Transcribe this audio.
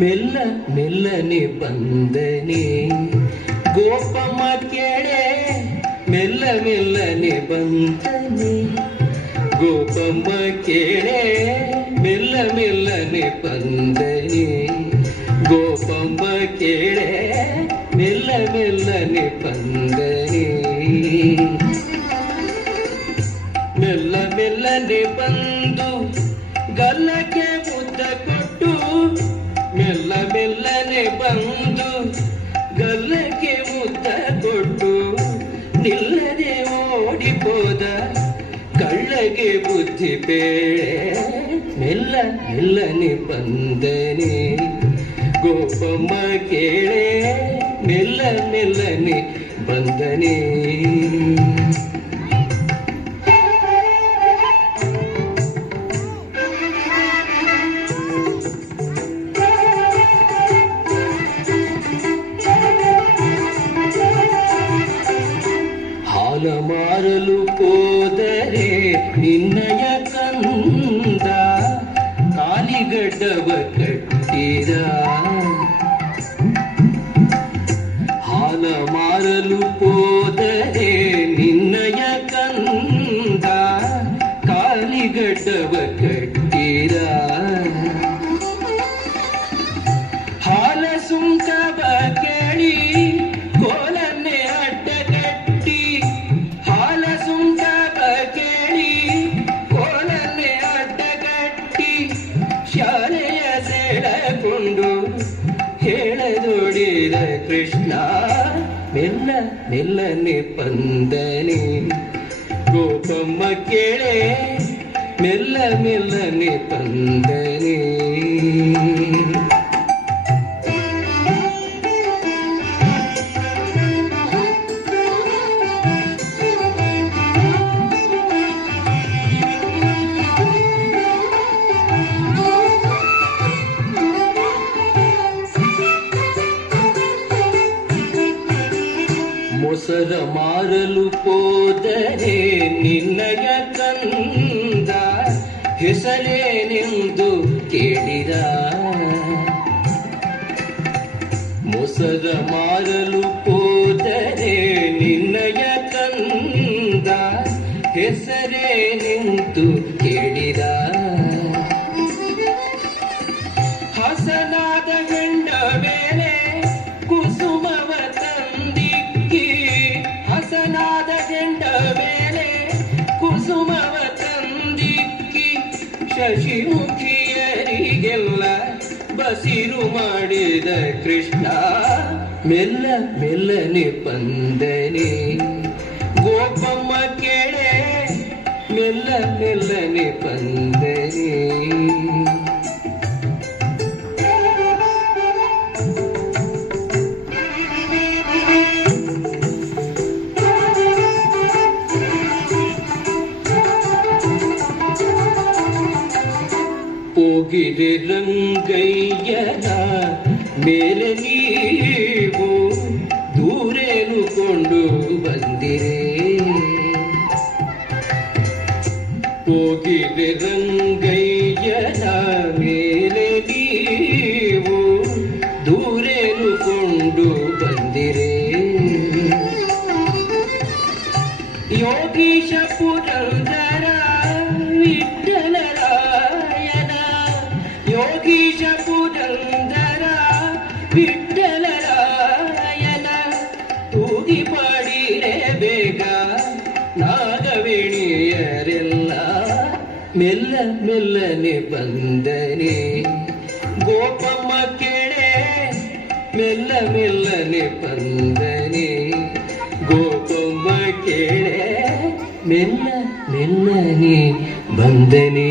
ಮೆಲ್ಲ ಮೆಲ್ಲನೆ ಬಂದನೆ ಗೋಪಮ್ಮ ಕೇಳೆ ಮೆಲ್ಲ ಮೆಲ್ಲನೆ ಬಂದನೆ ಗೋಪಮ್ಮ ಕೇಳೆ ಮೆಲ್ಲ ಮೆಲ್ಲನೆ ಬಂದನೆ ಗೋಪಮ್ಮ ಕೇಳೆ ಮೆಲ್ಲ ಮೆಲ್ಲನೆ ಬಂದನೆ ಮೆಲ್ಲ ಮೆಲ್ಲನೆ ಬಂದು ಗಲ್ಲಕ್ಕೆ ಮುದ್ದ ಕೊಟ್ಟು ಮೆಲ್ಲ ಮೆಲ್ಲನೆ ಬಂದು ಗಲ್ಲಕ್ಕೆ ಮುದ್ದ ಕೊಟ್ಟು ನಿಲ್ಲದೆ ಓಡಿపోದ ಕಳ್ಳಗೆ ಬುದ್ಧಿ ಬೇಳೆ ಮೆಲ್ಲ ಮೆಲ್ಲನೆ ಬಂದನೆ ಗೋಪಮ್ಮ ಕೇಳೆ ಮೆಲ್ಲ ಮೆಲ್ಲನೆ ಬಂದನೆ ಹಾಲ ಮಾರಲು ಹೋದರೆ ನಿನ್ನಯ ಕಂದ ಕಾಲಿಗಡ್ಡವ ಕಟ್ಟಿದ ಹಾಲ ಮಾರಲು ಹೋದರೆ ನಿನ್ನಯ ಕಂದ ಕಾಲಿಗಡ್ಡವ ಕಟ್ಟಿದ ಹಾಲ ಸುಂಕವ ಕೇಳಿ ಕೋಲನ್ನೇ ಅಡ್ಡಗಟ್ಟಿ ಹಾಲ ಸುಂಕವ ಕೇಳಿ ಕೋಲನ್ನೇ ಅಡ್ಡಗಟ್ಟಿ ಶಾಲೆಯ ಸೆಳೆಕೊಂಡು ಹೇಳದೊಡಿದ ಕೃಷ್ಣ ಮೆಲ್ಲ ಮೆಲ್ಲನೆ ಬಂದನೆ ಗೋಪಮ್ಮ ಕೇಳೆ ಮೆಲ್ಲ ಮೆಲ್ಲನೆ ಬಂದನೆ ಮೊಸರ ಮಾರಲು ಹೋದರೆ ನಿನ್ನಯ ಕಂದ ಹೆಸರೇನೆಂದು ಕೇಳಿದ ಮೊಸರ ಮಾರಲು ಹೋದರೆ ನಿನ್ನಯ ಕಂದ ಹೆಸರೇನೆಂದು ಕೇಳಿದ ಹಸನಾದ ಗಂಡ ಮೇಲೆ ಕುಸುಮವ ತಂದಿಕ್ಕಿ ಶಶಿಮುಖಿಯರಿಗೆಲ್ಲ ಬಸಿರು ಮಾಡಿದ ಕೃಷ್ಣ ಮೆಲ್ಲ ಮೆಲ್ಲನೆ ಬಂದನೆ ಗೋಪಮ್ಮ ಕೇಳೆ ಮೆಲ್ಲ ಮೆಲ್ಲನೆ ಬಂದನೆ ಹೋಗಿರೆ ರಂಗಯ್ಯನ ಮೇಲೆ ನೀವು ದೂರೇನು ಕೊಂಡು ಬಂದಿರೆ ಹೋಗಿರೆ ರಂಗಯ್ಯನ ಮೇಲೆ ನೀವು ದೂರೇನು ಕೊಂಡು ಬಂದಿರೆ ಯೋಗೀಶ ಪುರಂದರ ವಿಠ್ಠಲರಾಯನ ಯೋಗೀಶ ಪುರಂದರ ವಿಠ್ಠಲರಾಯನ ತೂಗಿ ಪಾಡಿರೆ ಬೇಗ ನಾಗವೇಣಿಯರೆಲ್ಲ ಮೆಲ್ಲ ಮೆಲ್ಲನೆ ಬಂದನೆ ಗೋಪಮ್ಮ ಕೇಳೆ ಮೆಲ್ಲ ಮೆಲ್ಲನೆ ಬಂದನೆ ಗೋಪಮ್ಮ ಕೇಳೆ ಮೆಲ್ಲ ಮೆಲ್ಲನೆ ಬಂದನೆ